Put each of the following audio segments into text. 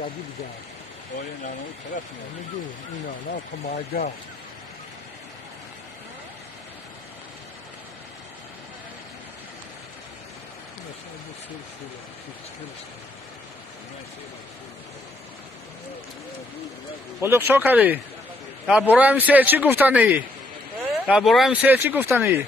یادی بگم آره نه اون طرف میاد میدونم اینا نه کمایگاه مثلا bu sürü بلوغ شاکری در برای همین سیل چی گفتنی؟ در برای همین سیل چی گفتنی؟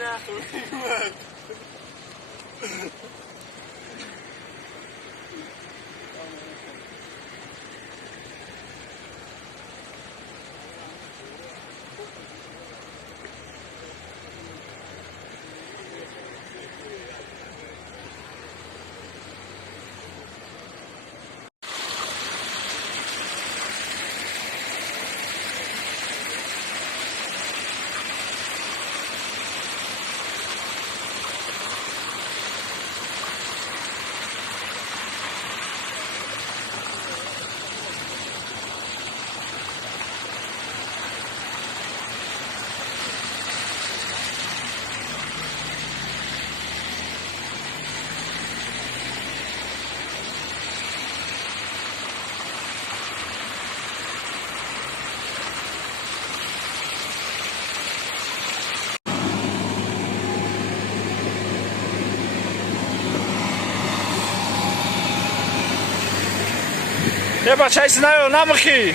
یه بچه ایسی نیو نمخی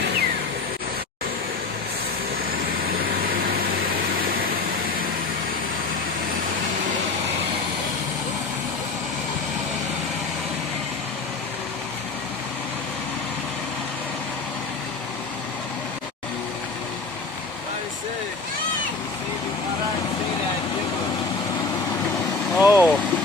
Oh.